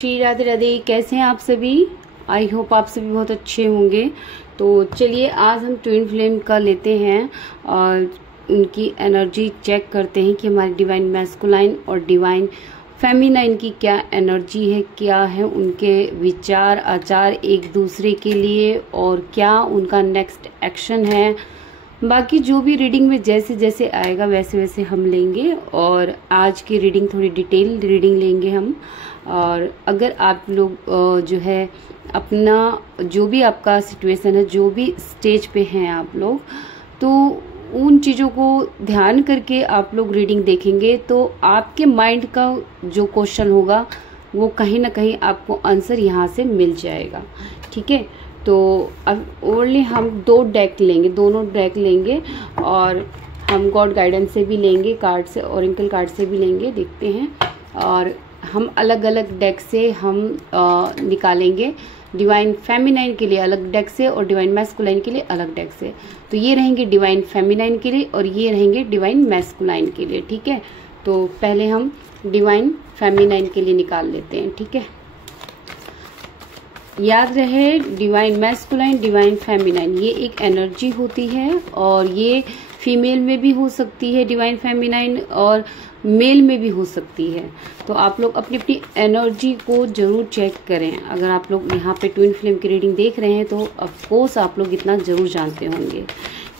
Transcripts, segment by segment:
श्री राधे राधे। कैसे हैं आप सभी? आई होप आप सभी बहुत अच्छे होंगे। तो चलिए आज हम ट्विन फ्लेम का लेते हैं और उनकी एनर्जी चेक करते हैं कि हमारी डिवाइन मैस्कुलाइन और डिवाइन फेमिनाइन की क्या एनर्जी है, क्या है उनके विचार आचार एक दूसरे के लिए और क्या उनका नेक्स्ट एक्शन है। बाकी जो भी रीडिंग में जैसे जैसे आएगा वैसे वैसे हम लेंगे और आज की रीडिंग थोड़ी डिटेल रीडिंग लेंगे हम। और अगर आप लोग जो है अपना जो भी आपका सिचुएशन है, जो भी स्टेज पे हैं आप लोग, तो उन चीज़ों को ध्यान करके आप लोग रीडिंग देखेंगे तो आपके माइंड का जो क्वेश्चन होगा वो कहीं ना कहीं आपको आंसर यहाँ से मिल जाएगा। ठीक है, तो अब ओनली हम दोनों डेक लेंगे और हम गॉड गाइडेंस से भी लेंगे, कार्ड से, ओरेकल कार्ड से भी लेंगे। देखते हैं और हम अलग अलग डेक से हम निकालेंगे। डिवाइन फेमिनाइन के लिए अलग डेक से और डिवाइन मैस्कुलाइन के लिए अलग डेक से। तो ये रहेंगे डिवाइन फेमिनाइन के लिए और ये रहेंगे डिवाइन मैस्कुलाइन के लिए। ठीक है, तो पहले हम डिवाइन फेमिनाइन के लिए निकाल लेते हैं। ठीक है, याद रहे डिवाइन मैस्कुलाइन डिवाइन फेमिनाइन ये एक एनर्जी होती है और ये फीमेल में भी हो सकती है डिवाइन फेमिनाइन और मेल में भी हो सकती है। तो आप लोग अपनी अपनी एनर्जी को जरूर चेक करें। अगर आप लोग यहाँ पे ट्विन फ्लेम की रीडिंग देख रहे हैं तो ऑफ कोर्स आप लोग इतना जरूर जानते होंगे।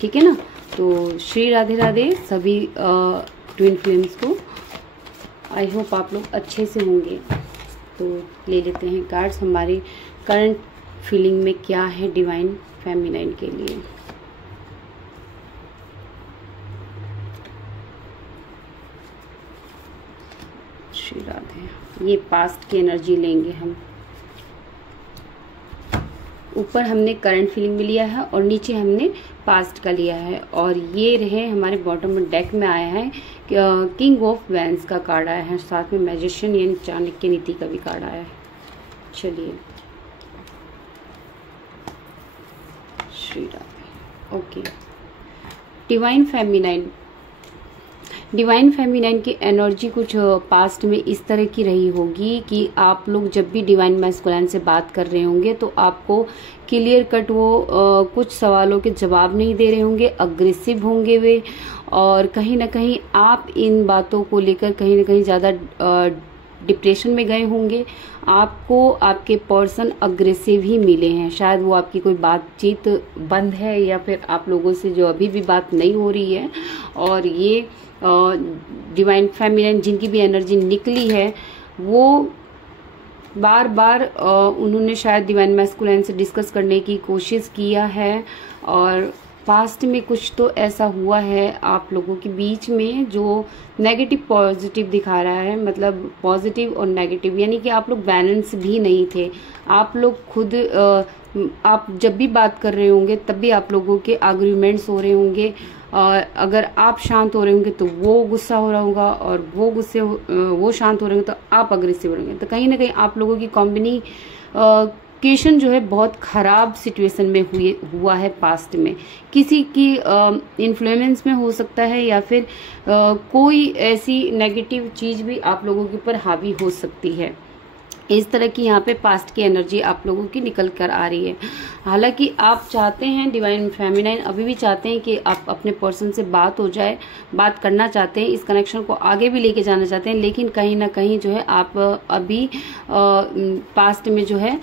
ठीक है ना, तो श्री राधे राधे सभी ट्विन फ्लेम्स को। आई होप आप लोग अच्छे से होंगे। तो ले लेते हैं कार्ड्स, हमारी करंट फीलिंग में क्या है डिवाइन फेमिनाइन के लिए। श्री राधे। ये पास्ट की एनर्जी लेंगे हम। ऊपर हमने करंट फीलिंग में लिया है और नीचे हमने पास्ट का लिया है और ये रहे हमारे बॉटम में डेक में आया है किंग ऑफ वैंस का कार्ड आया है, साथ में मैजिशियन यानी चाणक्य नीति का भी कार्ड आया है। चलिए Shri Radhe. Okay, divine feminine की एनर्जी कुछ पास्ट में इस तरह की रही होगी कि आप लोग जब भी डिवाइन मैस्कुलाइन से बात कर रहे होंगे तो आपको क्लियर कट वो कुछ सवालों के जवाब नहीं दे रहे होंगे, अग्रेसिव होंगे वे, और कहीं ना कहीं आप इन बातों को लेकर कहीं ना कहीं ज़्यादा डिप्रेशन में गए होंगे। आपको आपके पर्सन अग्रेसिव ही मिले हैं, शायद वो आपकी कोई बातचीत बंद है या फिर आप लोगों से जो अभी भी बात नहीं हो रही है। और ये डिवाइन फेमिनाइन जिनकी भी एनर्जी निकली है वो बार बार उन्होंने शायद डिवाइन मैस्कुलाइन से डिस्कस करने की कोशिश किया है और पास्ट में कुछ तो ऐसा हुआ है आप लोगों के बीच में जो नेगेटिव पॉजिटिव दिखा रहा है। मतलब पॉजिटिव और नेगेटिव यानी कि आप लोग बैलेंस भी नहीं थे। आप लोग खुद आप जब भी बात कर रहे होंगे तब भी आप लोगों के आर्ग्यूमेंट्स हो रहे होंगे और अगर आप शांत हो रहे होंगे तो वो गुस्सा हो रहा होगा और वो शांत हो रहे होंगे तो आप अग्रेसिव हो रहे होंगे। तो कहीं ना कहीं आप लोगों की कॉम्बिनेशन जो है बहुत खराब सिचुएशन में हुआ है पास्ट में। किसी की इन्फ्लुएंस में हो सकता है या फिर कोई ऐसी नेगेटिव चीज भी आप लोगों के ऊपर हावी हो सकती है। इस तरह की यहाँ पे पास्ट की एनर्जी आप लोगों की निकल कर आ रही है। हालांकि आप चाहते हैं, डिवाइन फेमिनाइन अभी भी चाहते हैं कि आप अपने पर्सन से बात हो जाए, बात करना चाहते हैं, इस कनेक्शन को आगे भी लेके जाना चाहते हैं, लेकिन कहीं ना कहीं जो है आप अभी पास्ट में जो है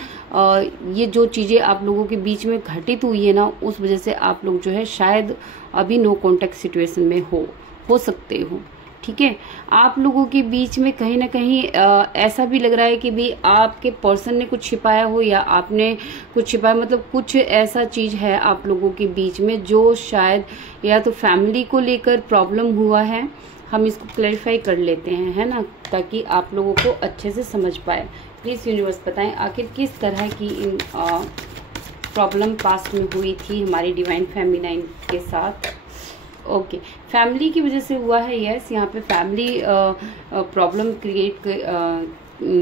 ये जो चीज़ें आप लोगों के बीच में घटित हुई है ना, उस वजह से आप लोग जो है शायद अभी नो कॉन्टेक्ट सिचुएशन में हो सकते हो। ठीक है, आप लोगों के बीच में कहीं ना कहीं ऐसा भी लग रहा है कि भी आपके पर्सन ने कुछ छिपाया हो या आपने कुछ छिपाया। मतलब कुछ ऐसा चीज है आप लोगों के बीच में जो शायद या तो फैमिली को लेकर प्रॉब्लम हुआ है। हम इसको क्लैरिफाई कर लेते हैं, है ना, ताकि आप लोगों को अच्छे से समझ पाए। प्लीज यूनिवर्स बताएं आखिर किस तरह की इन प्रॉब्लम पास्ट में हुई थी हमारी डिवाइन फेमिनाइन के साथ। ओके, फैमिली की वजह से हुआ है। यस, यहाँ पे फैमिली प्रॉब्लम क्रिएट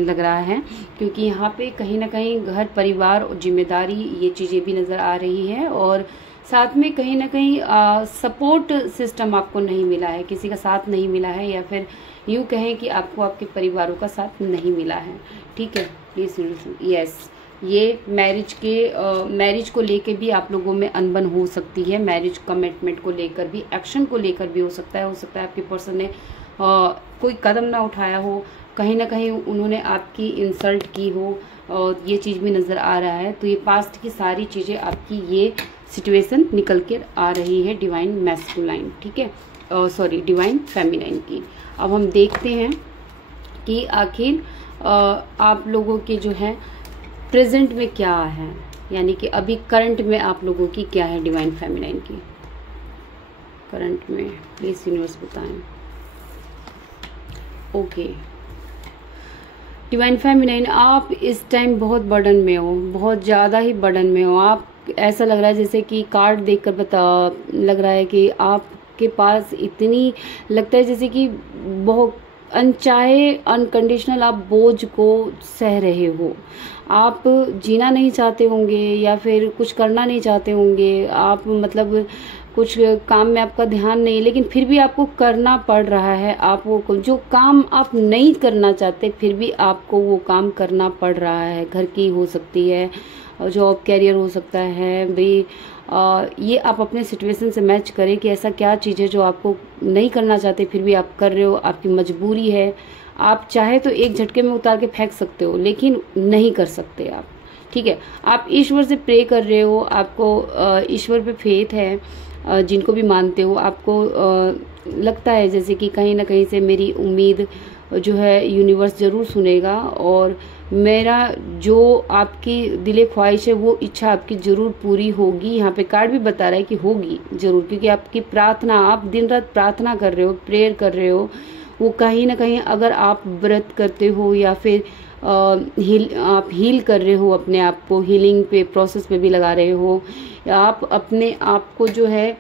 लग रहा है क्योंकि यहाँ पे कहीं ना कहीं घर परिवार और जिम्मेदारी ये चीज़ें भी नज़र आ रही है और साथ में कहीं ना कहीं सपोर्ट सिस्टम आपको नहीं मिला है, किसी का साथ नहीं मिला है या फिर यूँ कहें कि आपको आपके परिवारों का साथ नहीं मिला है। ठीक है प्लीज। यस, ये मैरिज को लेके भी आप लोगों में अनबन हो सकती है। मैरिज कमिटमेंट को लेकर भी, एक्शन को लेकर भी हो सकता है आपके पर्सन ने कोई कदम ना उठाया हो, कहीं ना कहीं उन्होंने आपकी इंसल्ट की हो, और ये चीज़ भी नज़र आ रहा है। तो ये पास्ट की सारी चीज़ें आपकी ये सिचुएशन निकल के आ रही है डिवाइन मैस्कुलाइन, ठीक है, सॉरी डिवाइन फेमिनाइन की। अब हम देखते हैं कि आखिर आप लोगों के जो है प्रेजेंट में क्या है, यानी कि अभी करंट में आप लोगों की क्या है डिवाइन फेमिनाइन की करंट में। प्लीज यूनिवर्स बताएं। ओके डिवाइन फेमिनाइन, आप इस टाइम बहुत बर्डन में हो, बहुत ज़्यादा ही बर्डन में हो। आप ऐसा लग रहा है जैसे कि कार्ड देखकर लग रहा है कि आपके पास इतनी, लगता है जैसे कि बहुत अनचाहे अनकंडीशनल आप बोझ को सह रहे हो। आप जीना नहीं चाहते होंगे या फिर कुछ करना नहीं चाहते होंगे, आप मतलब कुछ काम में आपका ध्यान नहीं, लेकिन फिर भी आपको करना पड़ रहा है। आप वो जो काम आप नहीं करना चाहते फिर भी आपको वो काम करना पड़ रहा है। घर की हो सकती है, जॉब कैरियर हो सकता है भाई। ये आप अपने सिचुएशन से मैच करें कि ऐसा क्या चीज़ है जो आपको नहीं करना चाहते फिर भी आप कर रहे हो, आपकी मजबूरी है। आप चाहे तो एक झटके में उतार के फेंक सकते हो, लेकिन नहीं कर सकते आप, ठीक है। आप ईश्वर से प्रे कर रहे हो, आपको ईश्वर पे फेथ है, जिनको भी मानते हो, आपको लगता है जैसे कि कहीं ना कहीं से मेरी उम्मीद जो है यूनिवर्स ज़रूर सुनेगा, और मेरा जो आपकी दिले ख्वाहिश है वो इच्छा आपकी ज़रूर पूरी होगी। यहाँ पे कार्ड भी बता रहा है कि होगी ज़रूर, क्योंकि आपकी प्रार्थना, आप दिन रात प्रार्थना कर रहे हो, प्रेयर कर रहे हो, वो कहीं ना कहीं अगर आप व्रत करते हो या फिर आप हील कर रहे हो अपने आप को, हीलिंग पे प्रोसेस पे भी लगा रहे हो, या आप अपने आप को जो है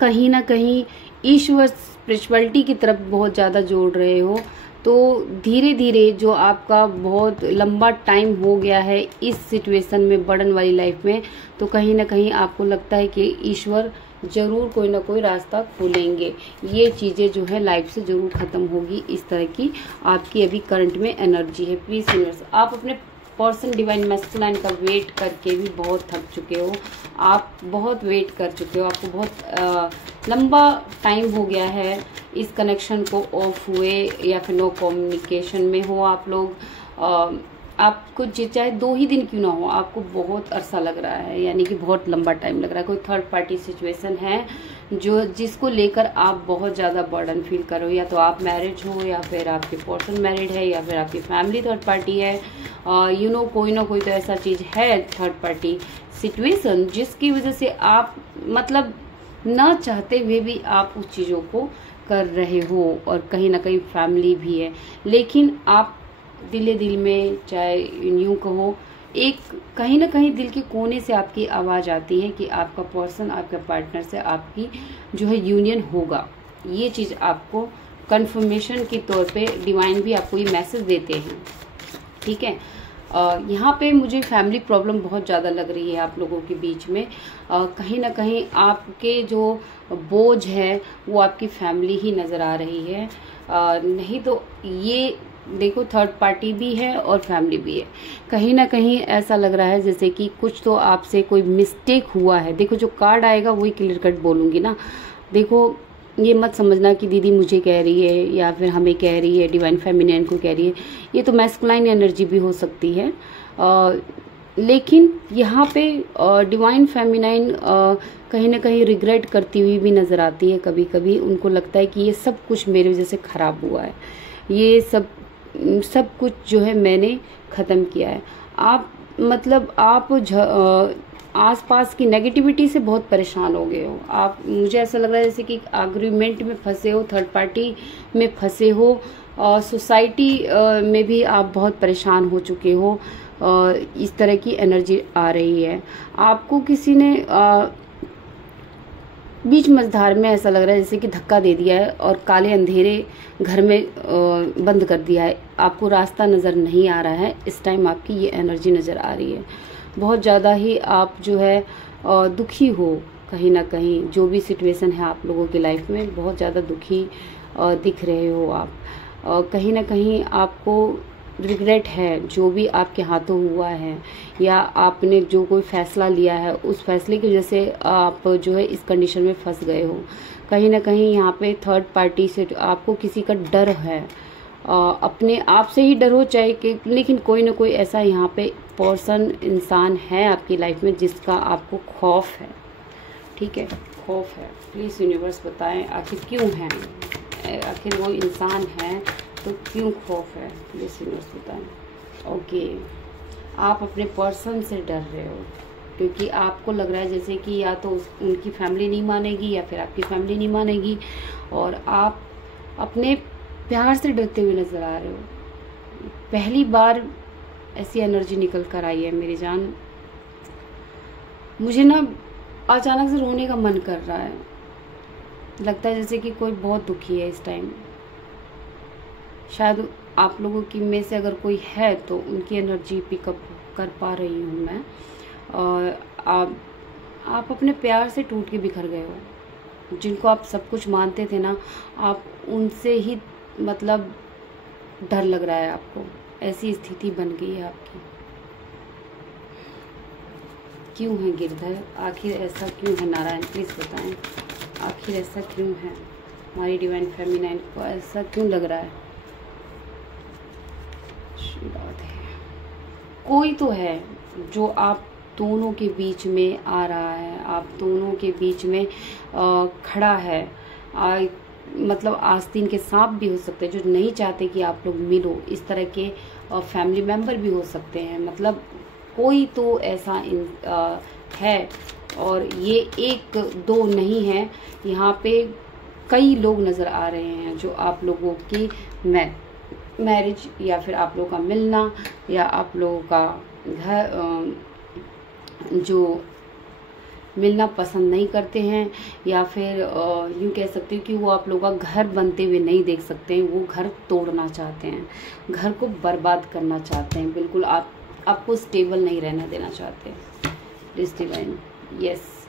कहीं ना कहीं ईश्वर स्पिरिचुअलिटी की तरफ बहुत ज़्यादा जोड़ रहे हो, तो धीरे धीरे जो आपका बहुत लंबा टाइम हो गया है इस सिचुएशन में, बर्डन वाली लाइफ में, तो कहीं ना कहीं आपको लगता है कि ईश्वर जरूर कोई ना कोई रास्ता खोलेंगे। ये चीज़ें जो है लाइफ से जरूर ख़त्म होगी। इस तरह की आपकी अभी करंट में एनर्जी है। प्लीज यूनिवर्स, आप अपने पर्सन डिवाइन मैस्कुलाइन का वेट करके भी बहुत थक चुके हो, आप बहुत वेट कर चुके हो, आपको बहुत लंबा टाइम हो गया है इस कनेक्शन को ऑफ हुए, या फिर नो कम्युनिकेशन में हो आप लोग। आपको चाहे 2 ही दिन क्यों ना हो, आपको बहुत अरसा लग रहा है, यानी कि बहुत लंबा टाइम लग रहा है। कोई थर्ड पार्टी सिचुएशन है जिसको लेकर आप बहुत ज़्यादा बर्डन फील करो, या तो आप मैरिज हो, या फिर आपके पर्सन मैरिड है, या फिर आपकी फैमिली थर्ड पार्टी है। कोई ना कोई तो ऐसा चीज़ है थर्ड पार्टी सिचुएशन जिसकी वजह से आप मतलब ना चाहते हुए भी आप उस चीज़ों को कर रहे हो, और कहीं ना कहीं फैमिली भी है, लेकिन आप दिल में, चाहे यूं कहो, एक कहीं ना कहीं दिल के कोने से आपकी आवाज़ आती है कि आपका पर्सन, आपका पार्टनर से आपकी जो है यूनियन होगा। ये चीज़ आपको कंफर्मेशन के तौर पे डिवाइन भी आपको ये मैसेज देते हैं, ठीक है। यहाँ पे मुझे फैमिली प्रॉब्लम बहुत ज़्यादा लग रही है आप लोगों के बीच में। कहीं ना कहीं आपके जो बोझ है वो आपकी फैमिली ही नज़र आ रही है। नहीं तो ये देखो, थर्ड पार्टी भी है और फैमिली भी है। कहीं ना कहीं ऐसा लग रहा है जैसे कि कुछ तो आपसे कोई मिस्टेक हुआ है। देखो जो कार्ड आएगा वही क्लियर कट बोलूँगी ना। देखो ये मत समझना कि दीदी मुझे कह रही है या फिर हमें कह रही है, डिवाइन फेमिनिन को कह रही है। ये तो मैस्कुलाइन एनर्जी भी हो सकती है। लेकिन यहाँ पे डिवाइन फेमिनाइन कहीं ना कहीं रिग्रेट करती हुई भी नज़र आती है। कभी कभी उनको लगता है कि ये सब कुछ मेरी वजह से ख़राब हुआ है, ये सब कुछ जो है मैंने ख़त्म किया है। आप मतलब आप आसपास की नेगेटिविटी से बहुत परेशान हो गए हो आप। मुझे ऐसा लग रहा है जैसे कि आर्ग्यूमेंट में फंसे हो, थर्ड पार्टी में फंसे हो, सोसाइटी में भी आप बहुत परेशान हो चुके हो। इस तरह की एनर्जी आ रही है। आपको किसी ने बीच मझधार में ऐसा लग रहा है जैसे कि धक्का दे दिया है और काले अंधेरे घर में बंद कर दिया है। आपको रास्ता नज़र नहीं आ रहा है। इस टाइम आपकी ये एनर्जी नज़र आ रही है। बहुत ज़्यादा ही आप जो है दुखी हो, कहीं ना कहीं जो भी सिचुएशन है आप लोगों की लाइफ में बहुत ज़्यादा दुखी दिख रहे हो आप। कहीं ना कहीं आपको रिग्रेट है जो भी आपके हाथों हुआ है, या आपने जो कोई फैसला लिया है उस फैसले की वजह से आप जो है इस कंडीशन में फंस गए हो। कहीं ना कहीं यहाँ पे थर्ड पार्टी से आपको किसी का डर है, अपने आप से ही डर हो चाहे कि, लेकिन कोई ना कोई ऐसा यहाँ पे पर्सन इंसान है आपकी लाइफ में जिसका आपको खौफ है। ठीक है, खौफ है। प्लीज़ यूनिवर्स बताएं आखिर क्यों है, आखिर वो इंसान है तो क्यों खौफ है, प्लीज़ यूनिवर्स बताएं। ओके, आप अपने पर्सन से डर रहे हो क्योंकि आपको लग रहा है जैसे कि या तो उनकी फैमिली नहीं मानेगी या फिर आपकी फैमिली नहीं मानेगी, और आप अपने प्यार से डरते हुए नज़र आ रहे हो। पहली बार ऐसी एनर्जी निकल कर आई है मेरी जान। मुझे ना अचानक से रोने का मन कर रहा है, लगता है जैसे कि कोई बहुत दुखी है इस टाइम। शायद आप लोगों की में से अगर कोई है तो उनकी एनर्जी पिकअप कर पा रही हूँ मैं। और आप अपने प्यार से टूट के बिखर गए हो। जिनको आप सब कुछ मानते थे ना, आप उनसे ही मतलब डर लग रहा है आपको, ऐसी स्थिति बन गई है आपकी। क्यों है गिरधर, आखिर ऐसा क्यों है नारायण, प्लीज़ बताएं आखिर ऐसा क्यों है, हमारी डिवाइन फेमिनाइन को ऐसा क्यों लग रहा है। बात है कोई तो है जो आप दोनों के बीच में आ रहा है, आप दोनों के बीच में खड़ा है। मतलब आस्तीन के सांप भी हो सकते हैं जो नहीं चाहते कि आप लोग मिलो, इस तरह के फैमिली मेंबर भी हो सकते हैं। मतलब कोई तो ऐसा है, और ये एक दो नहीं है, यहाँ पे कई लोग नज़र आ रहे हैं जो आप लोगों की मैरिज या फिर आप लोगों का मिलना या आप लोगों का घर जो मिलना पसंद नहीं करते हैं, या फिर यूँ कह सकते हो कि वो आप लोगों का घर बनते हुए नहीं देख सकते हैं, वो घर तोड़ना चाहते हैं, घर को बर्बाद करना चाहते हैं, बिल्कुल आपको स्टेबल नहीं रहना देना चाहते। Please divine, yes.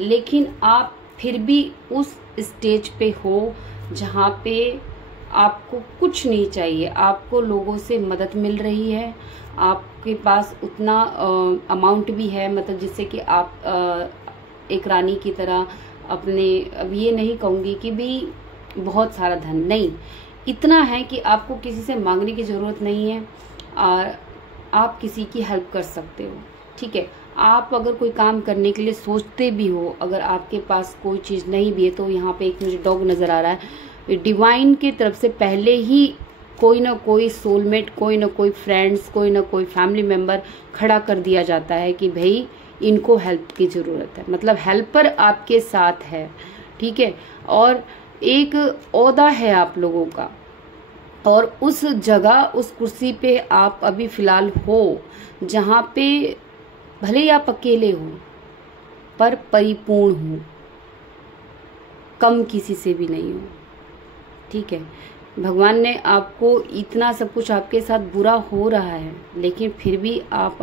लेकिन आप फिर भी उस स्टेज पे हो जहाँ पे आपको कुछ नहीं चाहिए, आपको लोगों से मदद मिल रही है, आपके पास उतना अमाउंट भी है, मतलब जिससे कि आप एक रानी की तरह अपने, अब ये नहीं कहूँगी कि भी बहुत सारा धन नहीं, इतना है कि आपको किसी से मांगने की ज़रूरत नहीं है, और आप किसी की हेल्प कर सकते हो। ठीक है, आप अगर कोई काम करने के लिए सोचते भी हो, अगर आपके पास कोई चीज़ नहीं भी है, तो यहाँ पे एक मुझे डॉग नज़र आ रहा है, डिवाइन की तरफ से पहले ही कोई ना कोई सोलमेट, कोई ना कोई फ्रेंड्स, कोई ना कोई फैमिली मेंबर खड़ा कर दिया जाता है कि भाई इनको हेल्प की ज़रूरत है, मतलब हेल्पर आपके साथ है। ठीक है, और एक ओहदा है आप लोगों का, और उस जगह, उस कुर्सी पे आप अभी फ़िलहाल हो जहाँ पे भले ही आप अकेले हो पर परिपूर्ण हो, कम किसी से भी नहीं हो। ठीक है, भगवान ने आपको इतना सब कुछ, आपके साथ बुरा हो रहा है लेकिन फिर भी आप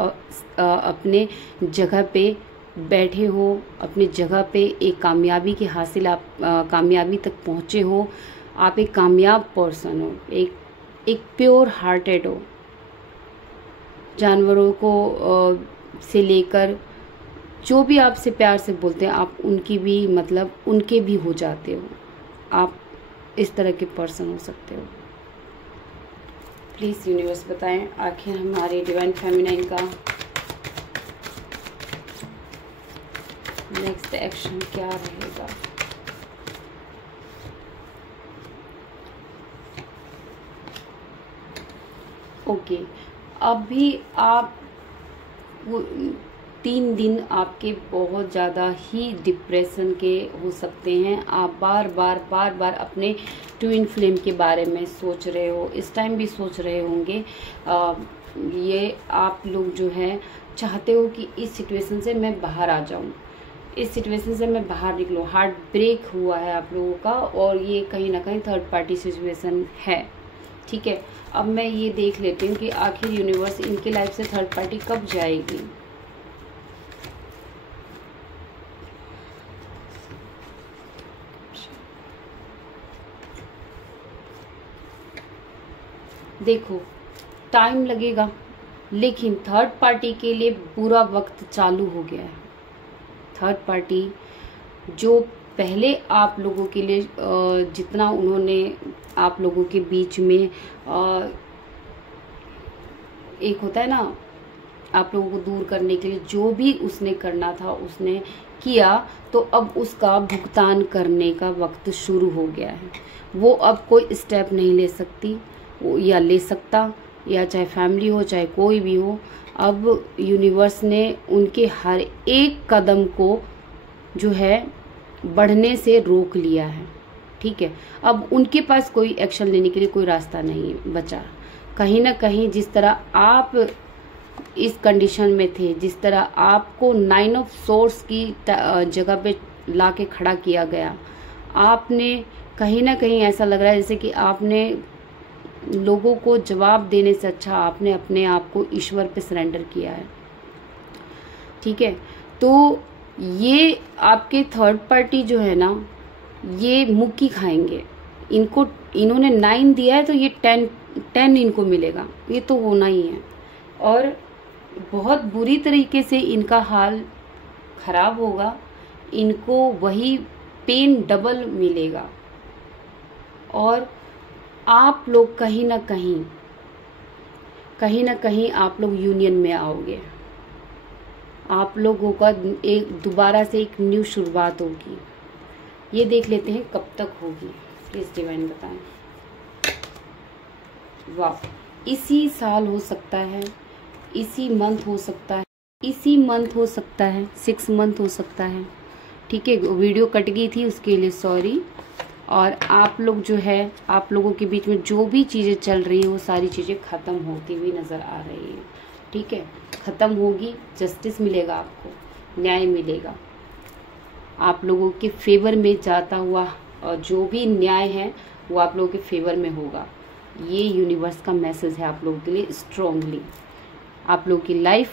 अपने जगह पे बैठे हो, अपनी जगह पे एक कामयाबी की हासिल, आप कामयाबी तक पहुँचे हो। आप एक कामयाब पर्सन हो, एक प्योर हार्टेड हो, जानवरों को से लेकर जो भी आपसे प्यार से बोलते हैं आप उनकी भी, मतलब उनके भी हो जाते हो। आप इस तरह के पर्सन हो सकते हो। प्लीज़ यूनिवर्स बताएं आखिर हमारे डिवाइन फेमिनाइन का नेक्स्ट एक्शन क्या रहेगा। ओके, अभी आप 3 दिन आपके बहुत ज़्यादा ही डिप्रेशन के हो सकते हैं। आप बार बार अपने ट्विन फ्लेम के बारे में सोच रहे हो, इस टाइम भी सोच रहे होंगे। ये आप लोग जो है चाहते हो कि इस सिचुएशन से मैं बाहर आ जाऊं, इस सिचुएशन से मैं बाहर निकलूं। हार्ट ब्रेक हुआ है आप लोगों का, और ये कहीं ना कहीं थर्ड पार्टी सिचुएशन है। ठीक है, अब मैं ये देख लेती हूँ कि आखिर यूनिवर्स इनकी लाइफ से थर्ड पार्टी कब जाएगी। देखो टाइम लगेगा, लेकिन थर्ड पार्टी के लिए पूरा वक्त चालू हो गया है। थर्ड पार्टी जो पहले आप लोगों के लिए जितना उन्होंने आप लोगों के बीच में एक होता है ना, आप लोगों को दूर करने के लिए जो भी उसने करना था उसने किया, तो अब उसका भुगतान करने का वक्त शुरू हो गया है। वो अब कोई स्टेप नहीं ले सकती या ले सकता, या चाहे फैमिली हो चाहे कोई भी हो। अब यूनिवर्स ने उनके हर एक कदम को जो है बढ़ने से रोक लिया है, ठीक है। अब उनके पास कोई एक्शन लेने के लिए कोई रास्ता नहीं बचा। कहीं ना कहीं जिस तरह आप इस कंडीशन में थे, जिस तरह आपको 9 ऑफ सोर्स की जगह पे लाके खड़ा किया गया, आपने कहीं ना कहीं ऐसा लग रहा है जैसे कि आपने लोगों को जवाब देने से अच्छा आपने अपने आप को ईश्वर पे सरेंडर किया है, ठीक है। तो ये आपके थर्ड पार्टी जो है ना, ये मुक्की खाएंगे। इन्होंने 9 दिया है तो ये 10 इनको मिलेगा, ये तो होना ही है। और बहुत बुरी तरीके से इनका हाल खराब होगा, इनको वही पेन डबल मिलेगा। और आप लोग कहीं ना कहीं आप लोग यूनियन में आओगे। आप लोगों का एक दोबारा से एक न्यू शुरुआत होगी। ये देख लेते हैं कब तक होगी, प्लीज डिवाइन बताएं। वाह, इसी साल हो सकता है, इसी मंथ हो सकता है, इसी मंथ हो सकता है, 6 मंथ हो सकता है, ठीक है। वीडियो कट गई थी उसके लिए सॉरी। और आप लोग जो है, आप लोगों के बीच में जो भी चीज़ें चल रही है वो सारी चीज़ें ख़त्म होती हुई नज़र आ रही है, ठीक है। ख़त्म होगी, जस्टिस मिलेगा, आपको न्याय मिलेगा, आप लोगों के फेवर में जाता हुआ। और जो भी न्याय है वो आप लोगों के फेवर में होगा। ये यूनिवर्स का मैसेज है आप लोगों के लिए स्ट्रॉन्गली, आप लोगों की लाइफ।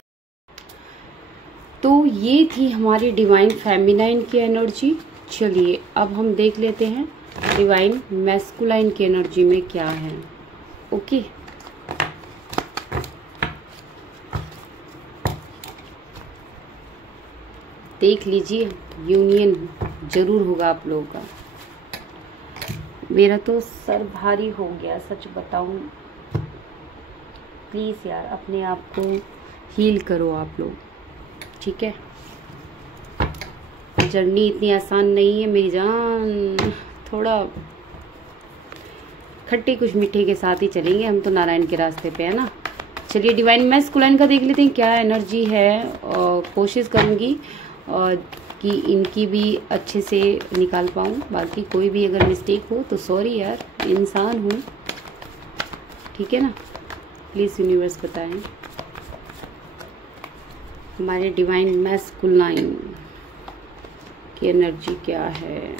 तो ये थी हमारी डिवाइन फेमिनाइन की एनर्जी। चलिए अब हम देख लेते हैं डिवाइन मैस्कुलाइन की एनर्जी में क्या है। ओके, देख लीजिए, यूनियन जरूर होगा आप लोगों का। मेरा तो सर भारी हो गया, सच बताऊं। प्लीज़ यार अपने आप को हील करो आप लोग, ठीक है। जर्नी इतनी आसान नहीं है मेरी जान, थोड़ा खट्टे कुछ मीठे के साथ ही चलेंगे हम तो नारायण के रास्ते पे, है ना। चलिए डिवाइन मैस्कुलाइन का देख लेते हैं क्या एनर्जी है, और कोशिश करूँगी और कि इनकी भी अच्छे से निकाल पाऊँ। बाकी कोई भी अगर मिस्टेक हो तो सॉरी यार, इंसान हूँ, ठीक है ना। प्लीज़ यूनिवर्स बताएं हमारे डिवाइन मैस्कुलाइन की एनर्जी क्या है।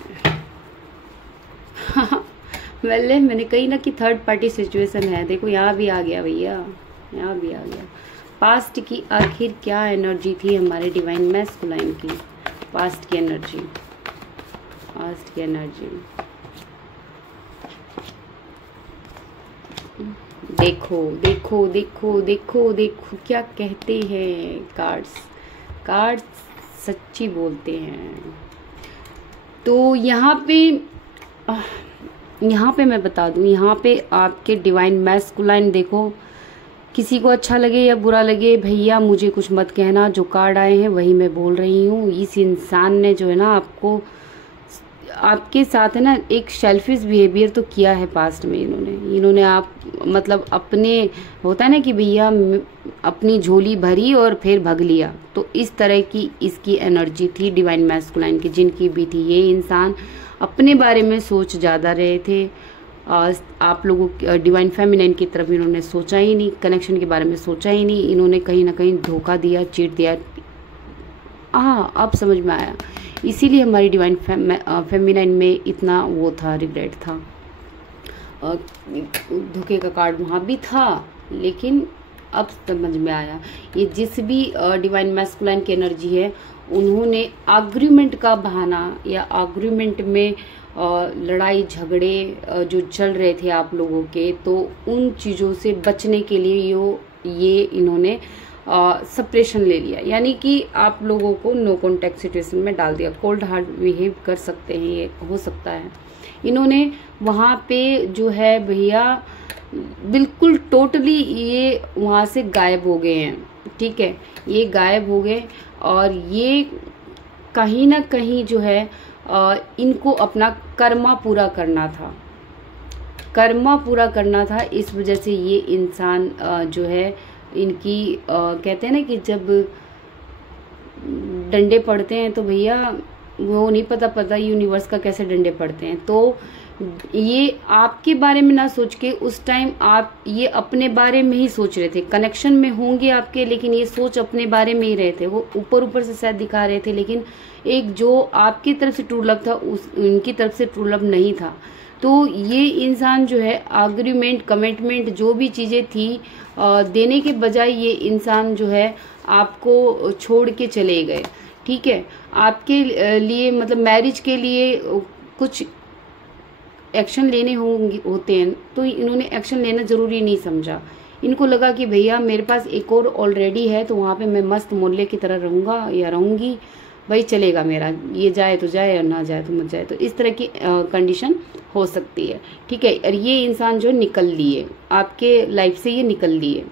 वेल मैंने कही ना कि थर्ड पार्टी सिचुएशन है। देखो यहाँ भी आ गया भैया, यहाँ भी आ गया। पास्ट की आखिर क्या एनर्जी थी हमारे डिवाइन मैस्कुलाइन की, पास्ट की एनर्जी, पास्ट की एनर्जी। देखो देखो देखो देखो देखो क्या कहते हैं कार्ड्स, कार्ड्स सच्ची बोलते हैं। तो यहाँ पे मैं बता दूँ, यहाँ पे आपके डिवाइन मैस्कुलाइन देखो, किसी को अच्छा लगे या बुरा लगे भैया मुझे कुछ मत कहना, जो कार्ड आए हैं वही मैं बोल रही हूँ। इस इंसान ने जो है ना आपको, आपके साथ है ना एक सेल्फिश बिहेवियर तो किया है पास्ट में। इन्होंने आप मतलब अपने, होता है ना कि भैया अपनी झोली भरी और फिर भग लिया, तो इस तरह की इसकी एनर्जी थी डिवाइन मैस्कुलाइन की, जिनकी भी थी। ये इंसान अपने बारे में सोच ज़्यादा रहे थे, आप लोगों डिवाइन फेमिनाइन की तरफ इन्होंने सोचा ही नहीं, कनेक्शन के बारे में सोचा ही नहीं। इन्होंने कहीं ना कहीं धोखा दिया, चीट दिया। अब समझ में आया, इसीलिए हमारी डिवाइन फेमिनाइन में इतना वो था, रिग्रेट था। धोखे का कार्ड वहाँ भी था, लेकिन अब समझ में आया। ये जिस भी डिवाइन मैस्कुलाइन की एनर्जी है, उन्होंने आर्ग्यूमेंट का बहाना या आर्ग्यूमेंट में लड़ाई झगड़े जो चल रहे थे आप लोगों के, तो उन चीज़ों से बचने के लिए ये इन्होंने सप्रेशन ले लिया, यानी कि आप लोगों को नो कॉन्टैक्ट सिचुएशन में डाल दिया। कोल्ड हार्ट बिहेव कर सकते हैं, ये हो सकता है। इन्होंने वहाँ पे जो है भैया बिल्कुल टोटली ये वहाँ से गायब हो गए हैं, ठीक है, ये गायब हो गए। और ये कहीं ना कहीं जो है इनको अपना कर्मा पूरा करना था, कर्मा पूरा करना था। इस वजह से ये इंसान जो है इनकी कहते हैं ना कि जब डंडे पड़ते हैं तो भैया वो नहीं पता यूनिवर्स का कैसे डंडे पड़ते हैं। तो ये आपके बारे में ना सोच के उस टाइम आप ये अपने बारे में ही सोच रहे थे। कनेक्शन में होंगे आपके, लेकिन ये सोच अपने बारे में ही रहे थे। वो ऊपर से शायद दिखा रहे थे, लेकिन एक जो आपकी तरफ से ट्रू लव था उनकी तरफ से ट्रू लव नहीं था। तो ये इंसान जो है आर्ग्यूमेंट, कमिटमेंट जो भी चीजें थी देने के बजाय ये इंसान जो है आपको छोड़ के चले गए, ठीक है। आपके लिए मतलब मैरिज के लिए कुछ एक्शन लेने होते हैं, तो इन्होंने एक्शन लेना जरूरी नहीं समझा। इनको लगा कि भैया मेरे पास एक और ऑलरेडी है, तो वहाँ पे मैं मस्त मोल्ले की तरह रहूँगा या रहूँगी, भाई चलेगा मेरा, ये जाए तो जाए और ना जाए तो मत जाए। तो इस तरह की कंडीशन हो सकती है, ठीक है। और ये इंसान जो निकल लिए आपके लाइफ से, ये निकल लिए।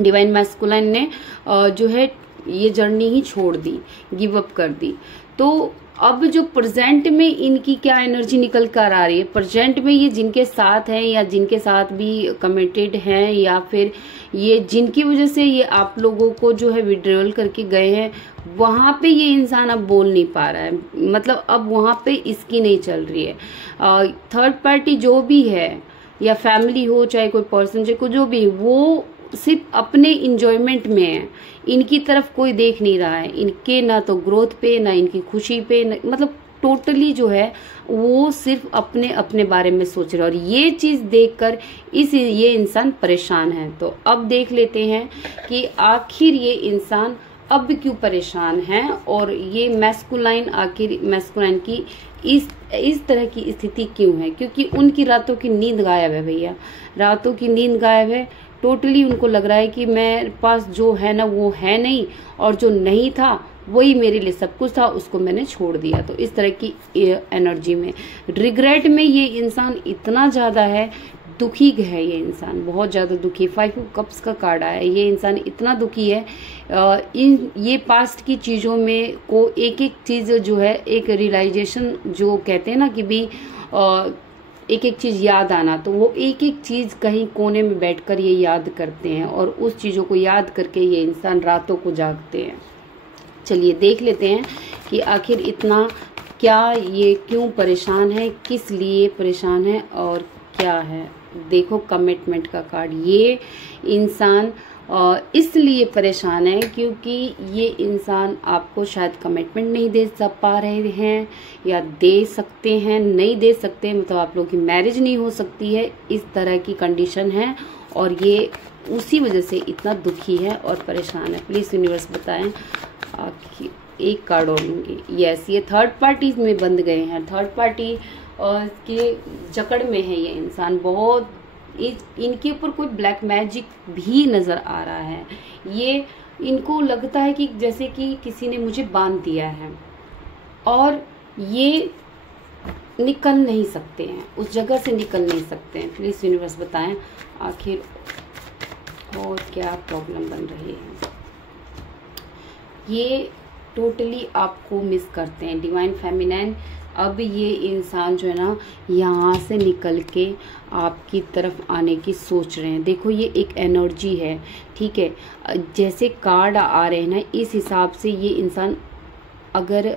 डिवाइन मैस्कुलाइन ने जो है ये जर्नी ही छोड़ दी, गिव अप कर दी। तो अब जो प्रेजेंट में इनकी क्या एनर्जी निकल कर आ रही है, प्रेजेंट में ये जिनके साथ हैं या जिनके साथ भी कमिटेड हैं, या फिर ये जिनकी वजह से ये आप लोगों को जो है विड्रॉल करके गए हैं, वहां पे ये इंसान अब बोल नहीं पा रहा है। मतलब अब वहां पे इसकी नहीं चल रही है। थर्ड पार्टी जो भी है, या फैमिली हो, चाहे कोई पर्सन, चाहे कोई जो भी, वो सिर्फ अपने इंजॉयमेंट में है। इनकी तरफ कोई देख नहीं रहा है, इनके ना तो ग्रोथ पे, ना इनकी खुशी पे, मतलब टोटली जो है वो सिर्फ अपने अपने बारे में सोच रहा है। और ये चीज देखकर ये इंसान परेशान है। तो अब देख लेते हैं कि आखिर ये इंसान अब क्यों परेशान है, और ये मैस्कुलाइन आखिर मैस्कुलाइन की इस तरह की स्थिति क्यों है। क्योंकि उनकी रातों की नींद गायब है भैया, रातों की नींद गायब है। टोटली उनको लग रहा है कि मेरे पास जो है ना वो है नहीं, और जो नहीं था वही मेरे लिए सब कुछ था, उसको मैंने छोड़ दिया। तो इस तरह की एनर्जी में, रिग्रेट में ये इंसान इतना ज्यादा है, दुखी है ये इंसान, बहुत ज्यादा दुखी। 5 ऑफ कप्स का कार्ड आया है, ये इंसान इतना दुखी है ये पास्ट की चीजों में को एक एक चीज जो है, एक रियलाइजेशन जो कहते हैं ना कि भी एक एक चीज याद आना, तो वो एक एक चीज कहीं कोने में बैठकर ये याद करते हैं, और उस चीजों को याद करके ये इंसान रातों को जागते हैं। चलिए देख लेते हैं कि आखिर इतना क्या, ये क्यों परेशान है, किस लिए परेशान है और क्या है। देखो कमिटमेंट का कार्ड, ये इंसान इसलिए परेशान है क्योंकि ये इंसान आपको शायद कमिटमेंट नहीं दे पा रहे हैं, या दे सकते हैं, नहीं दे सकते, मतलब आप लोगों की मैरिज नहीं हो सकती है, इस तरह की कंडीशन है। और ये उसी वजह से इतना दुखी है और परेशान है। प्लीज यूनिवर्स बताएं। एक कार्ड और लूंगी। यस, ये थर्ड पार्टी में बंध गए हैं, थर्ड पार्टी के जकड़ में है ये इंसान। बहुत इनके ऊपर कोई ब्लैक मैजिक भी नजर आ रहा है। ये इनको लगता है कि जैसे कि किसी ने मुझे बांध दिया है, और ये निकल नहीं सकते हैं, उस जगह से निकल नहीं सकते हैं। प्लीज यूनिवर्स बताएं आखिर और क्या प्रॉब्लम बन रही है। ये टोटली आपको मिस करते हैं डिवाइन फेमिनाइन। अब ये इंसान जो है ना यहाँ से निकल के आपकी तरफ आने की सोच रहे हैं। देखो ये एक एनर्जी है, ठीक है, जैसे कार्ड आ रहे हैं ना, इस हिसाब से ये इंसान अगर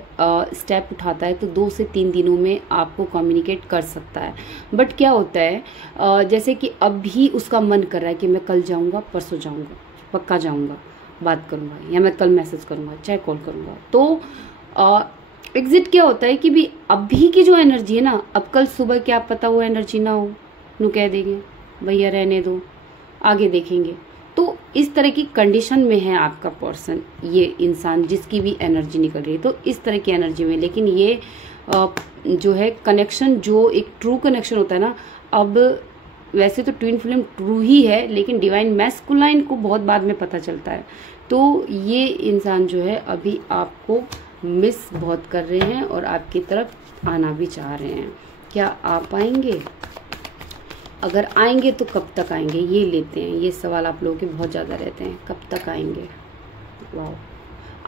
स्टेप उठाता है तो 2 से 3 दिनों में आपको कम्युनिकेट कर सकता है। बट क्या होता है जैसे कि अभी उसका मन कर रहा है कि मैं कल जाऊंगा, परसों जाऊंगा, पक्का जाऊंगा, बात करूंगा, या मैं कल मैसेज करूंगा, चाहे कॉल करूंगा। तो एग्जिट क्या होता है कि भी अभी की जो एनर्जी है ना, अब कल सुबह क्या पता वो एनर्जी ना हो, नु कह देंगे भैया रहने दो, आगे देखेंगे। तो इस तरह की कंडीशन में है आपका पर्सन, ये इंसान जिसकी भी एनर्जी निकल रही है, तो इस तरह की एनर्जी में। लेकिन ये जो है कनेक्शन, जो एक ट्रू कनेक्शन होता है ना, अब वैसे तो ट्विन फ्लेम ट्रू ही है, लेकिन डिवाइन मैस्कुलाइन को बहुत बाद में पता चलता है। तो ये इंसान जो है अभी आपको मिस बहुत कर रहे हैं और आपकी तरफ आना भी चाह रहे हैं। क्या आ पाएंगे? अगर आएंगे तो कब तक आएंगे, ये लेते हैं। ये सवाल आप लोगों के बहुत ज़्यादा रहते हैं, कब तक आएंगे। वाह,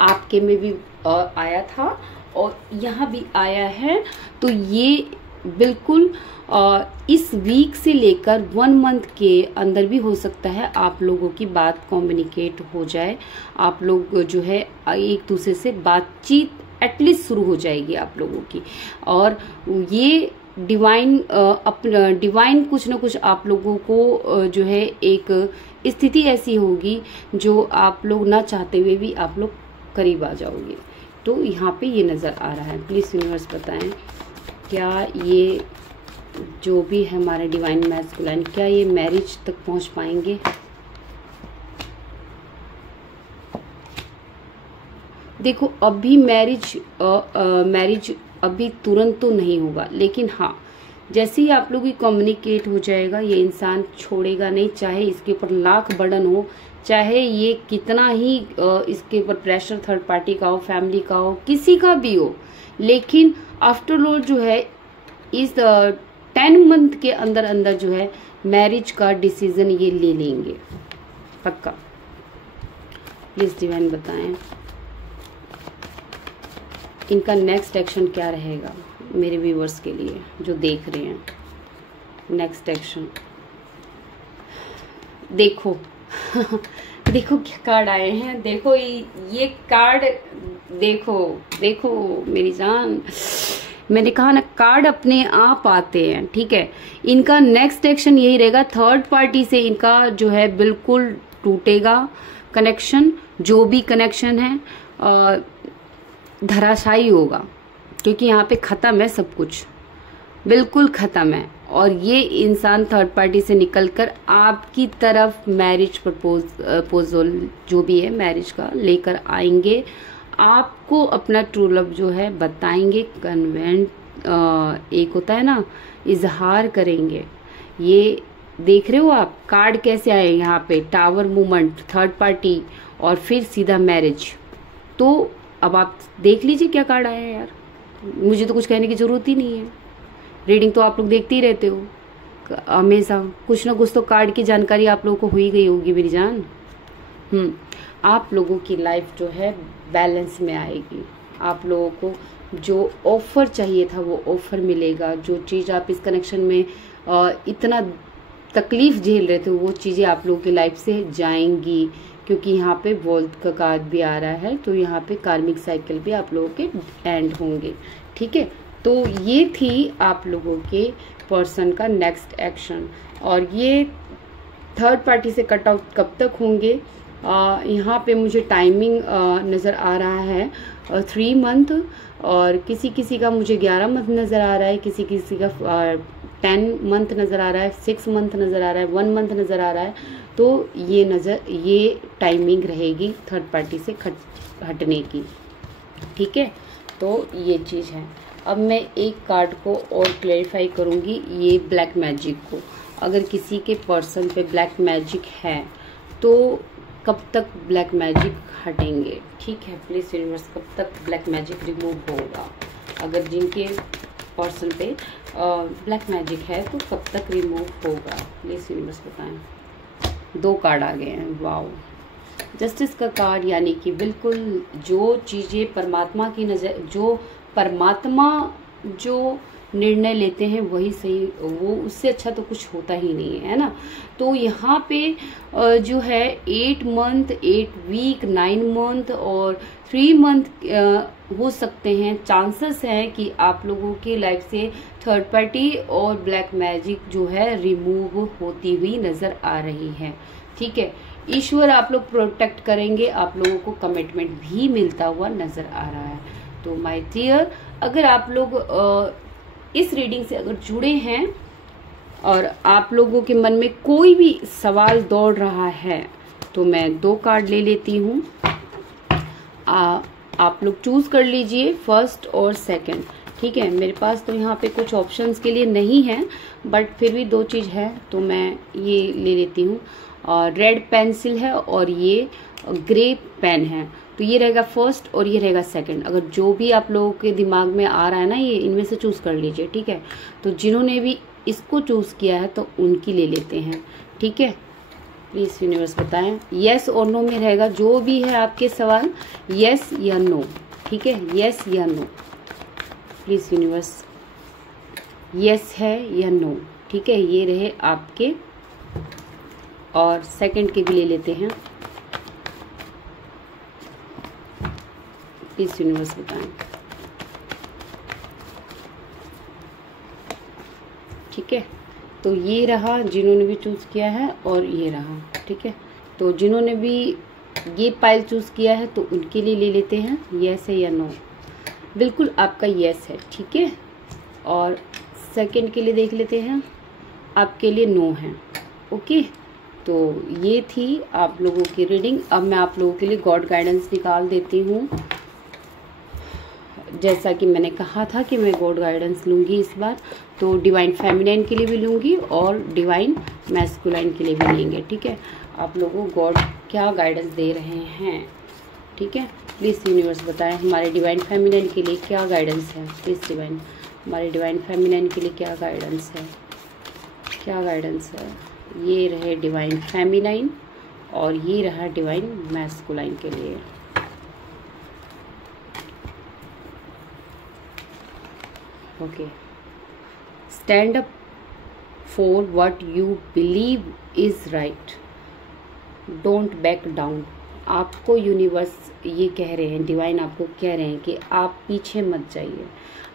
आपके में भी आया था और यहाँ भी आया है। तो ये बिल्कुल इस वीक से लेकर 1 मंथ के अंदर भी हो सकता है आप लोगों की बात कम्युनिकेट हो जाए। आप लोग जो है एक दूसरे से बातचीत एटलीस्ट शुरू हो जाएगी आप लोगों की। और ये डिवाइन कुछ ना कुछ आप लोगों को जो है एक स्थिति ऐसी होगी जो आप लोग ना चाहते हुए भी आप लोग करीब आ जाओगे। तो यहाँ पे ये नज़र आ रहा है। प्लीज़ यूनिवर्स बताएं, क्या ये जो भी है हमारे डिवाइन मैस्कुलाइन, क्या ये मैरिज तक पहुंच पाएंगे? देखो, अभी मैरिज अभी तुरंत तो नहीं होगा, लेकिन हाँ, जैसे ही आप लोग की कम्युनिकेट हो जाएगा, ये इंसान छोड़ेगा नहीं, चाहे इसके ऊपर लाख बर्डन हो, चाहे ये कितना ही इसके ऊपर प्रेशर थर्ड पार्टी का हो, फैमिली का हो, किसी का भी हो, लेकिन आफ्टर ऑल जो है इस 10 मंथ के अंदर अंदर जो है मैरिज का डिसीजन ये ले लेंगे पक्का। प्लीज डिवाइन बताएं इनका नेक्स्ट एक्शन क्या रहेगा मेरे व्यूवर्स के लिए जो देख रहे हैं। नेक्स्ट एक्शन देखो देखो क्या कार्ड आए हैं, देखो ये कार्ड देखो देखो मेरी जान, मैंने कहा ना कार्ड अपने आप आते हैं, ठीक है। इनका नेक्स्ट एक्शन यही रहेगा, थर्ड पार्टी से इनका जो है बिल्कुल टूटेगा कनेक्शन, जो भी कनेक्शन है धराशायी होगा, क्योंकि यहाँ पे खत्म है सब कुछ, बिल्कुल खत्म है। और ये इंसान थर्ड पार्टी से निकलकर आपकी तरफ मैरिज प्रपोजल जो भी है मैरिज का लेकर आएंगे, आपको अपना ट्रू लव जो है बताएंगे, कन्वेंट एक होता है ना इजहार करेंगे। ये देख रहे हो आप कार्ड कैसे आए यहाँ पे, टावर मूवमेंट, थर्ड पार्टी और फिर सीधा मैरिज। तो अब आप देख लीजिए क्या कार्ड आया है यार, मुझे तो कुछ कहने की जरूरत ही नहीं है, रीडिंग तो आप लोग देखते ही रहते हो हमेशा, कुछ ना कुछ तो कार्ड की जानकारी आप लोगों को हुई गई होगी मेरी जान। आप लोगों की लाइफ जो है बैलेंस में आएगी, आप लोगों को जो ऑफर चाहिए था वो ऑफर मिलेगा, जो चीज़ आप इस कनेक्शन में इतना तकलीफ झेल रहे थे वो चीज़ें आप लोगों की लाइफ से जाएंगी, क्योंकि यहाँ पे वॉल्ट का कार्ड भी आ रहा है, तो यहाँ पे कार्मिक साइकिल भी आप लोगों के एंड होंगे, ठीक है। तो ये थी आप लोगों के पर्सन का नेक्स्ट एक्शन। और ये थर्ड पार्टी से कट आउट कब तक होंगे, यहाँ पे मुझे टाइमिंग नज़र आ रहा है 3 मंथ, और किसी किसी का मुझे 11 मंथ नज़र आ रहा है, किसी किसी का 10 मंथ नज़र आ रहा है, 6 मंथ नज़र आ रहा है, 1 मंथ नज़र आ रहा है। तो ये टाइमिंग रहेगी थर्ड पार्टी से हटने की, ठीक है। तो ये चीज़ है। अब मैं एक कार्ड को और क्लैरिफाई करूँगी, ये ब्लैक मैजिक को। अगर किसी के पर्सन पे ब्लैक मैजिक है तो कब तक ब्लैक मैजिक हटेंगे, ठीक है। प्लीज यूनिवर्स कब तक ब्लैक मैजिक रिमूव होगा, अगर जिनके पर्सन पे ब्लैक मैजिक है तो कब तक रिमूव होगा, प्लीज यूनिवर्स बताएं। 2 कार्ड आ गए हैं, वाओ। जस्टिस का कार्ड, यानी कि बिल्कुल जो चीज़ें परमात्मा की नज़र, जो परमात्मा जो निर्णय लेते हैं वही सही, वो उससे अच्छा तो कुछ होता ही नहीं है ना। तो यहाँ पे जो है 8 मंथ, 8 वीक, 9 मंथ और 3 मंथ हो सकते हैं, चांसेस हैं कि आप लोगों के लाइफ से थर्ड पार्टी और ब्लैक मैजिक जो है रिमूव होती हुई नजर आ रही है, ठीक है। ईश्वर आप लोग प्रोटेक्ट करेंगे, आप लोगों को कमिटमेंट भी मिलता हुआ नजर आ रहा है। तो माय डियर, अगर आप लोग इस रीडिंग से अगर जुड़े हैं और आप लोगों के मन में कोई भी सवाल दौड़ रहा है तो मैं 2 कार्ड ले लेती हूँ, आप लोग चूज कर लीजिए फर्स्ट और सेकंड। ठीक है, मेरे पास तो यहाँ पे कुछ ऑप्शंस के लिए नहीं है, बट फिर भी दो चीज़ है तो मैं ये ले लेती हूँ। रेड पेंसिल है और ये ग्रे पेन है, तो ये रहेगा फर्स्ट और ये रहेगा सेकंड। अगर जो भी आप लोगों के दिमाग में आ रहा है ना, ये इनमें से चूज़ कर लीजिए, ठीक है। तो जिन्होंने भी इसको चूज़ किया है तो उनकी ले लेते हैं, ठीक है। प्लीज़ यूनिवर्स बताएं, येस और नो में रहेगा जो भी है आपके सवाल, येस या नो, ठीक है, येस या नो। प्लीज़ यूनिवर्स, येस है या नो, ठीक है, ये रहे आपके। और सेकंड के भी ले लेते हैं, प्लीज़ यूनिवर्स बताएं, ठीक है। तो ये रहा जिन्होंने भी चूज़ किया है और ये रहा, ठीक है। तो जिन्होंने भी ये पाइल चूज़ किया है तो उनके लिए ले लेते हैं, येस है या नो। बिल्कुल आपका येस है, ठीक है। और सेकंड के लिए देख लेते हैं, आपके लिए नो है, ओके। तो ये थी आप लोगों की रीडिंग। अब मैं आप लोगों के लिए गॉड गाइडेंस निकाल देती हूँ। जैसा कि मैंने कहा था कि मैं गॉड गाइडेंस लूँगी इस बार, तो डिवाइन फेमिनाइन के लिए भी लूँगी और डिवाइन मैस्कुलाइन के लिए भी लेंगे, ठीक है। आप लोगों को गॉड क्या गाइडेंस दे रहे हैं, ठीक है। प्लीज़ यूनिवर्स बताएं हमारे डिवाइन फेमिनाइन के लिए क्या गाइडेंस है। प्लीज़ डिवाइन, हमारे डिवाइन फेमिनाइन के लिए क्या गाइडेंस है, क्या गाइडेंस है। ये रहे डिवाइन फेमिनाइन और ये रहा डिवाइन मैस्कुलाइन के लिए। Okay, stand up for what you believe is right, don't back down. आपको यूनिवर्स ये कह रहे हैं, डिवाइन आपको कह रहे हैं कि आप पीछे मत जाइए।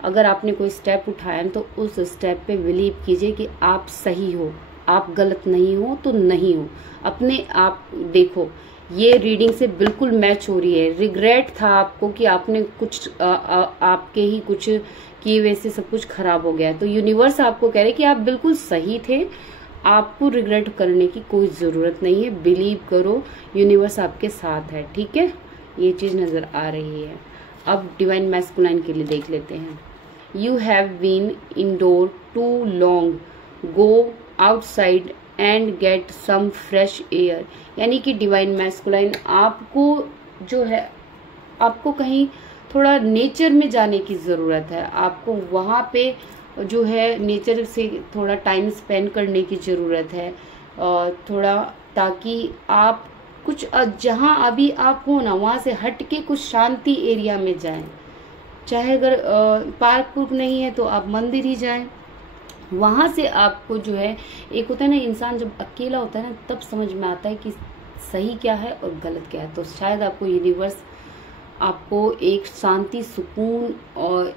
अगर आपने कोई स्टेप उठाया है तो उस स्टेप पे बिलीव कीजिए कि आप सही हो, आप गलत नहीं हो तो नहीं हो। अपने आप देखो, ये रीडिंग से बिल्कुल मैच हो रही है। रिग्रेट था आपको कि आपने कुछ आपके ही कुछ की वजह से सब कुछ खराब हो गया, तो यूनिवर्स आपको कह रहे हैं कि आप बिल्कुल सही थे, आपको रिग्रेट करने की कोई ज़रूरत नहीं है। बिलीव करो, यूनिवर्स आपके साथ है, ठीक है। ये चीज़ नज़र आ रही है। अब डिवाइन मैस्कुलाइन के लिए देख लेते हैं। You have been indoor too long, go outside and get some fresh air. यानी कि डिवाइन मैस्कुलाइन आपको जो है, आपको कहीं थोड़ा नेचर में जाने की ज़रूरत है। आपको वहाँ पे जो है नेचर से थोड़ा टाइम स्पेंड करने की ज़रूरत है, थोड़ा, ताकि आप कुछ जहाँ अभी आप हो ना वहाँ से हट के कुछ शांति एरिया में जाएं। चाहे अगर पार्क पुर्क नहीं है तो आप मंदिर ही जाएं। वहाँ से आपको जो है, एक होता है ना इंसान जब अकेला होता है ना तब समझ में आता है कि सही क्या है और गलत क्या है। तो शायद आपको यूनिवर्स आपको एक शांति, सुकून और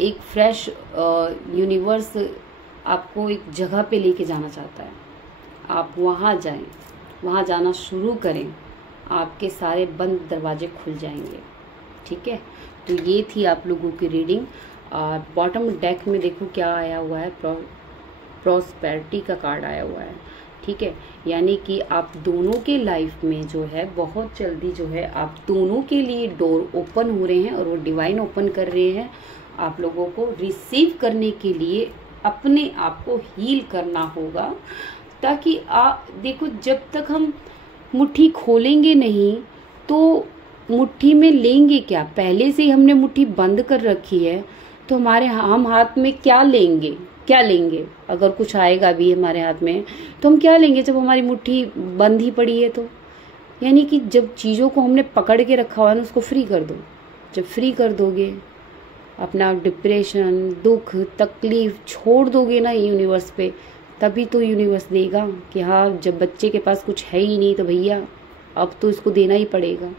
एक फ्रेश यूनिवर्स आपको एक जगह पे लेके जाना चाहता है। आप वहाँ जाएं, वहाँ जाना शुरू करें, आपके सारे बंद दरवाजे खुल जाएंगे, ठीक है। तो ये थी आप लोगों की रीडिंग। और बॉटम डेक में देखो क्या आया हुआ है, प्रॉस्पेरिटी का कार्ड आया हुआ है, ठीक है। यानी कि आप दोनों के लाइफ में जो है बहुत जल्दी जो है आप दोनों के लिए डोर ओपन हो रहे हैं और वो डिवाइन ओपन कर रहे हैं आप लोगों को रिसीव करने के लिए। अपने आप को हील करना होगा, ताकि आप देखो, जब तक हम मुट्ठी खोलेंगे नहीं तो मुट्ठी में लेंगे क्या। पहले से ही हमने मुट्ठी बंद कर रखी है तो हम हाथ में क्या लेंगे, क्या लेंगे। अगर कुछ आएगा भी हमारे हाथ में तो हम क्या लेंगे जब हमारी मुट्ठी बंद ही पड़ी है। तो यानी कि जब चीज़ों को हमने पकड़ के रखा हुआ है ना, उसको फ्री कर दो। जब फ्री कर दोगे, अपना डिप्रेशन, दुख, तकलीफ छोड़ दोगे ना यूनिवर्स पे, तभी तो यूनिवर्स देगा कि हाँ, जब बच्चे के पास कुछ है ही नहीं तो भैया अब तो इसको देना ही पड़ेगा।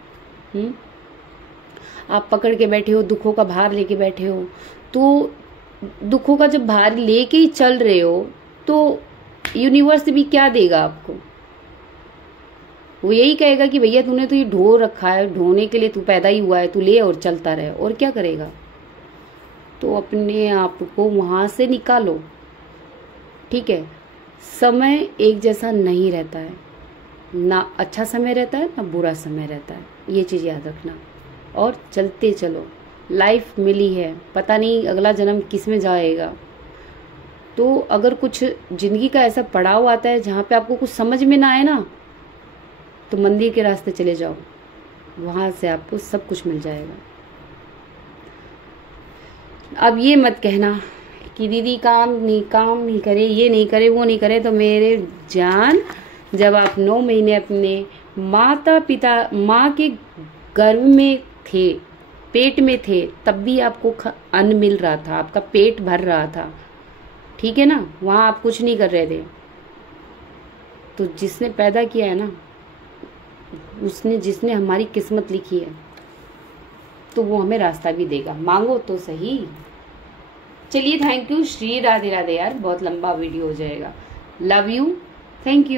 आप पकड़ के बैठे हो, दुखों का भार लेके बैठे हो, तो दुखों का जब भार लेके ही चल रहे हो तो यूनिवर्स भी क्या देगा आपको। वो यही कहेगा कि भैया तूने तो ये ढो रखा है, ढोने के लिए तू पैदा ही हुआ है, तू ले और चलता रहे। और क्या करेगा। तो अपने आप को वहां से निकालो, ठीक है। समय एक जैसा नहीं रहता है, ना अच्छा समय रहता है ना बुरा समय रहता है, ये चीज़ याद रखना। और चलते चलो, लाइफ मिली है, पता नहीं अगला जन्म किस में जाएगा। तो अगर कुछ जिंदगी का ऐसा पड़ाव आता है जहाँ पे आपको कुछ समझ में ना आए ना, तो मंदिर के रास्ते चले जाओ, वहां से आपको सब कुछ मिल जाएगा। अब ये मत कहना कि दीदी काम नहीं करे, ये नहीं करे, वो नहीं करे। तो मेरे जान, जब आप 9 महीने अपने माँ के गर्भ में थे, पेट में थे, तब भी आपको अन्न मिल रहा था, आपका पेट भर रहा था, ठीक है ना। वहां आप कुछ नहीं कर रहे थे। तो जिसने पैदा किया है ना, जिसने हमारी किस्मत लिखी है, तो वो हमें रास्ता भी देगा। मांगो तो सही। चलिए, थैंक यू। श्री राधे राधे। यार बहुत लंबा वीडियो हो जाएगा। Love you, thank you.